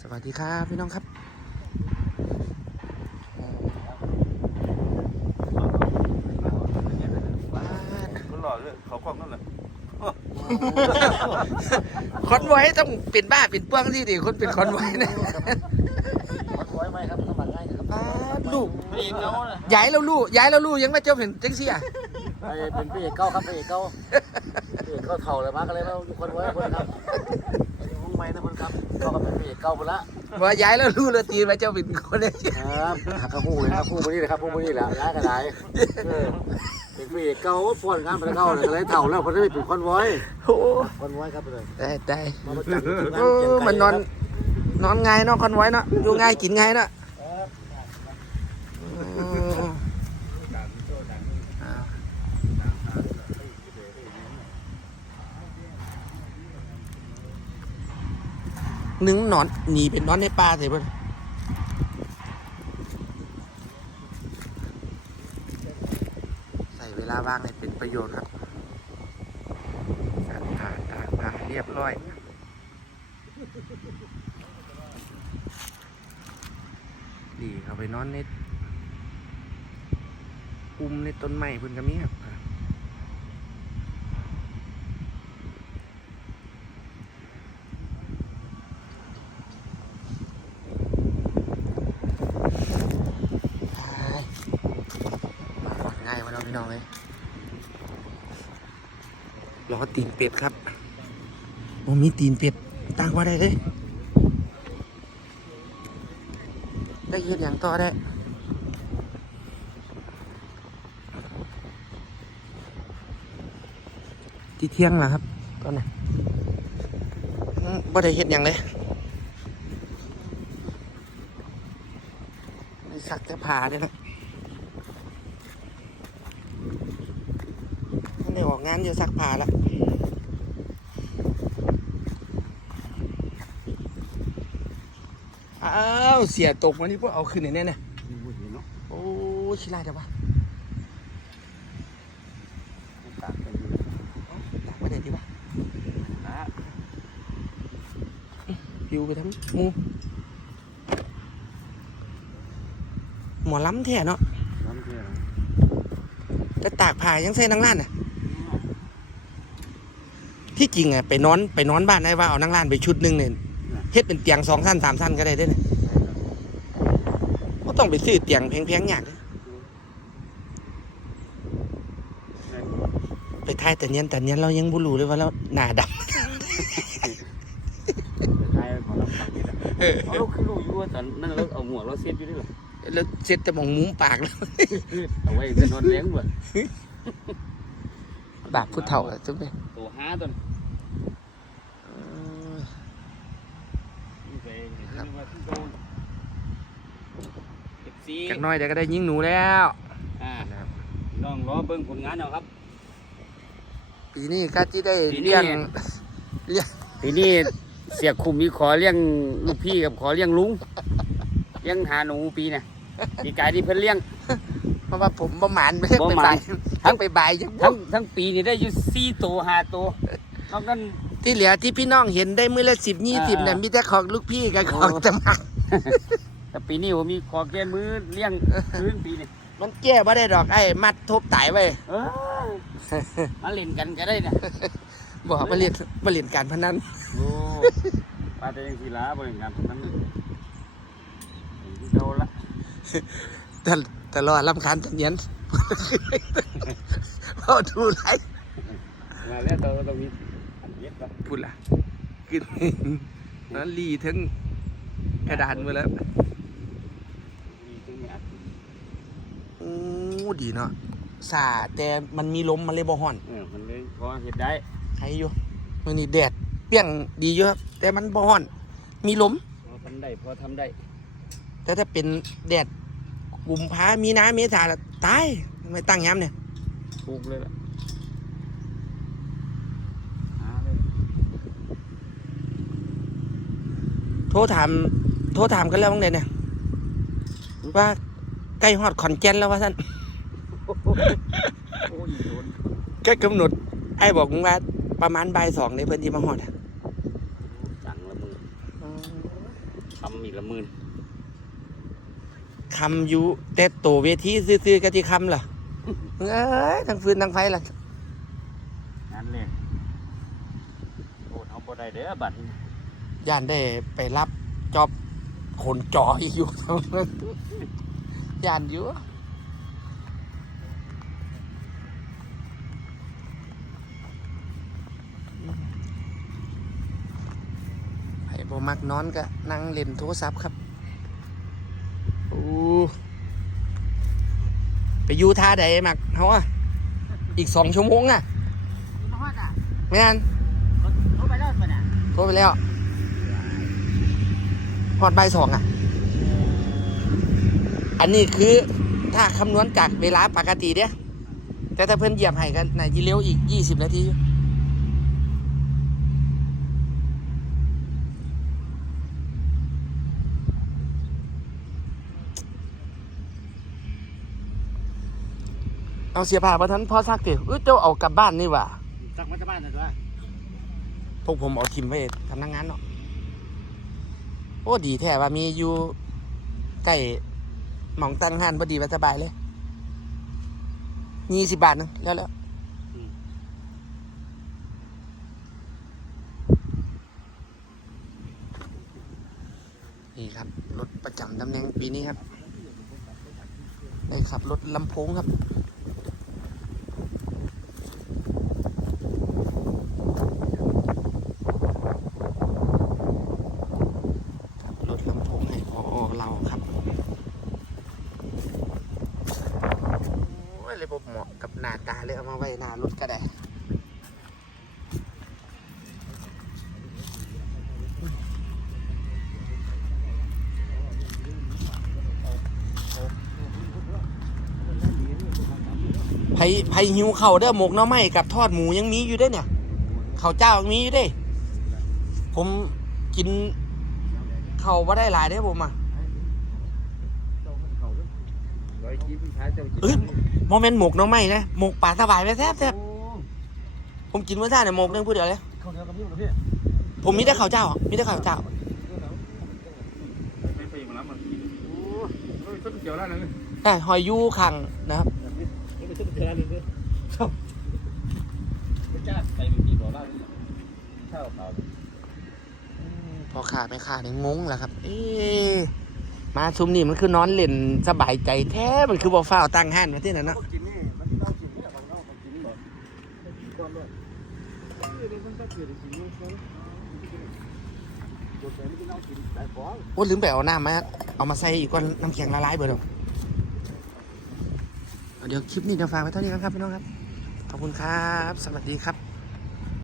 สวัสดีครับพี่น้องครับว้าวก็หล่อเลยเขาคล้องนั่นแหละคอนไว้ต้องเป็นบ้าเป็นเปื้องที่ดิคนเป็นคอนไว้นะมันไว้ไหมครับสมัครง่ายนะครับอ้าวลูกพี่เนาะย้ายแล้วลูกย้ายแล้วลูกยังไม่เจ้าเห็นจังซี่อะไอ้เป็นพี่เอกเก้าครับพี่เอกเก้าพี่เอกเก้าเท่าเลยมากเลยเราอยู่คนไว้คนครับอยู่ห้องไม้นะคนครับ เขาก็เป็นพี่เอกเก้าไปละว่าย้ายแล้วลูกแล้วตีนมาเจ้าเป็นคนเนี่ยครับหักกระพูเลยครับพูมานี่เลยครับพูมานี่แหละย้ายกระไดเออเป็นพี่เอกเก้าฟ้อนงานไปเก้าเลยเลยเท่าแล้วคนได้เป็นคนไว้โอ้คนไว้ครับเลยได้ได้มาประจันโอ้มันนอนนอนไงายเนาะคอนไว้เนาะอยู่ง่ายกินง่ายเนาะอืมอ่าห นึ่งนอนหนีเป็นนอนในป่าเสิเพื่อนใส่เวลาว่างให้เป็นประโยชน์ครับสัตว์ผ่านตากผ่านเรียบร้อยดีเขาไปนอนในอุ้มในต้นไม้เพิ่นก็มีครับมาก่อ นง่ายมาแล้วพี่น้องเลยรอตีนเป็ดครับโอ้มีตีนเป็ดตั้งว่าได้เลยได้ยืนอย่างต่อได้ที่เที่ยงแล้วครับตอนนี้อืมบ่ได้เห็นอย่างเลยไม่สักแต่ผ่าได้นะ ไม่ได้ออกงานอยู่สักผ่าแล้วอ้าวเสียตกวันนี้พวกเอาขึ้นไหนแน่เนี่ยโอ้ชิลาเดี๋ยววะตากกันอยู่เอ้าตากไว้ไหนดีวะนะปิวไปทั้งหมูหมอล้ำแท้เนาะน้ำเที่ยวแต่ตากผ้ายังใส่นั่งร้านน่ะ ที่จริงอะไปนอนไปนอนบ้านได้ว่าเอานั่งร้านไปชุดหนึงเนี่ยเฮ็ดเป็นเตียงสองสั้นสามสั้นก็ได้เด้เนี่ยก็ต้องไปซื้อเตียงแพงๆอย่างเลยไปทายแต่เนียนแต่เนียนเรายังบุรู้เลยว่าเราหน้าดใช่ขอรับฟังนี่แหละเอาลูกขึ้นลูกอยู่ว่าตอนนั่นเราเอาหัวเราเสียบอยู่นี่แหละำแล้วเสร็จแต่หมองมุมปากแล้ว เอาไว้เป็นนอนเลี้ยงบ่ปากผู้เฒ่าอะจุ๊บเลย ตัวห้าตัวนี่ไปครับว่าที่โดนเอฟซีจากหน้อยเดี๋ยวก็ได้ยิงหนูแล้วอ่าน้องรอเบิ่งผลงานเอาครับ ปีนี้ก็ที่ได้ปีนี้ เลี้ยงเลี้ยงทีนี้เสียคุมมีขอเลี้ยงลูกพี่กับขอเลี้ยงลุงเลี้ยงหาหนูปีน่ะปีกายที่เพิ่นเลี้ยง เพราะว่าผมประมาณไปบ่ไปหมานบ่ายทั้งไปบ่ายยังทั้งทั้งปีนี่ได้อยู่สี่ตัวห้าตัวนอกนั้น ที่เหลือที่พี่น้องเห็นได้มือละสิบยี่สิบอ่าเนี่ยมีแต่ของลูกพี่กับของโอ้ตะมาแต่ปีนี้ผมมีขอแก้มือเลี้ยงคืนปีนี่มันแก้บ่ได้ดอกไอ้มัดทบตายไว้เออมาเล่นกันก็ได้เนี่ยบอกมาเรียนมาเรียนการพนันโอ้ปลาแต่ยังสีลาบริการนั้นที่โดนละแต่แต่รอลำคาญตะเนียนพอดูไรมาแล้วตัวตัวมีอันเย็ดปะพูดละกินนั่นลีทั้งกระดานมาแล้วมีตรงนี้อัดโอ้ดีเนาะสาแต่มันมีลมมันเลยบ่ฮ้อนเออมันเลยพอเห็ดได้ใครอยู่มื้อนี้แดดเปรี้ยงดีอยู่ครับแต่มันบ่ฮ้อน มีลมพอทำได้พอทำได้ แต่ถ้าเป็นแดด กุมภามีนาเมษาละตายไม่ตั้งย้ำเนี่ยถูกเลยล่ะหาเลยโทรถาม โทรถามกันแล้วบ้างเลยเนี่ยว่าใกล้ฮอดขอนแก่นแล้วว่าท่านโอ้ยโดนก็กำหนด ไอ้บอกว่า ประมาณบ่ายสองในเพื่อนที่มาฮอดอะจังละมือทำอีกละหมื่น คำอยู่แต่ตัวเวทีซื่อๆกะที่คำล่ะเอ้ยทั้งฟืนทั้งไฟล่ะนั่นเลยโอ้เอาบ่ได้เด้อบัตรย่านได้ไปรับจอบขนจออีกอยู่ ย่านอยู่ไอ้บ่มักนอนก็นั่งเล่นโทรศัพท์ครับโอ้ ไปอยู่ท่าใดมักเขาอะอีกสองชั่วโมงอะมาฮอดอะแม่นเขาไปแล้วป่ะน่ะโทรไปแล้วฮอดใบายสองอะ อันนี้คือถ้าคำนวณจากเวลาปกติเด้แต่ถ้าเพิ่นเหยียบให้กันไหนที่เร็วอีกยี่สิบนาที เอาเสียผ้าประทันพอซักเถอะเอ้ยเจ้าเอากลับบ้านนี่หว่าสักมาจากบ้านหน่อยด้วยพวกผมเอาทิมไว้ทำนักงานเนาะโอ้ดีแท้ว่ามีอยู่ใกล้หมองตั้งห้านพอดีว่าสบายเลยยี่สิบบาทหนึงแล้วแล้วนี่ครับ รถประจำตำแหน่งปีนี้ครับ ได้ขับรถลำโพงครับครับรถลำโพงให้พอเราครับ โอ้ยเลยบบเหมาะกับห น้าตาเลยเอามาไว้หน้ารถก็ได้ไผไผหิวเข่าเด้อหมกน้อไม้กับทอดหมูยังมีอยู่เด้เนี่ยข้าวเจ้ายังมีอยู่เด้ ผมกินเข้าว่าได้หลายเด้อผมอะ ร้อยจีบพา เจ้าเอ้ยโมเมนต์หมกหน้องไม้นะหมกป่าสบายไปแซ่บแซ่บผมกินเมื่อเช้าเนี่ยหมกหนึงพูดเดียวเลยข้าวเหนียวกับนิ้วนะพี่ผมมีแต่ข้าวเจ้ามีแต่ข้าวเจ้าไม่ไปมาแล้วมันกินโอ้ยต้นเขียวแล้วนั่นได้หอยยูขังนะครับนี่เป็นชุดเดือนเลยครับไม่จ้าใส่ไปกี่บ่อได้ข้าวเปล่าพอขาไม่ขาเนี่ยงงแหละครับ เอ๊ะ มาซุมนี่มันคือนอนเล่นสบายใจแท้ มันคือบ่ฟ้าวตั้งห้านมาที่นั่นเนาะกินนี่มันต้องกินนี่ของเราต้องกินหมดก่อนเดี๋ยวมันต้องเกิดกินนี่นั้นนได้ฟองโอ้ลืมไปเอาน้ำมา เอามาใส่อีกก้อนน้ำแข็งละลายเบิดเอาเดี๋ยวคลิปนี้เดี๋ยวฝากไว้เท่านี้ก่อนครับพี่น้องครับ ขอบคุณครับ สวัสดีครับ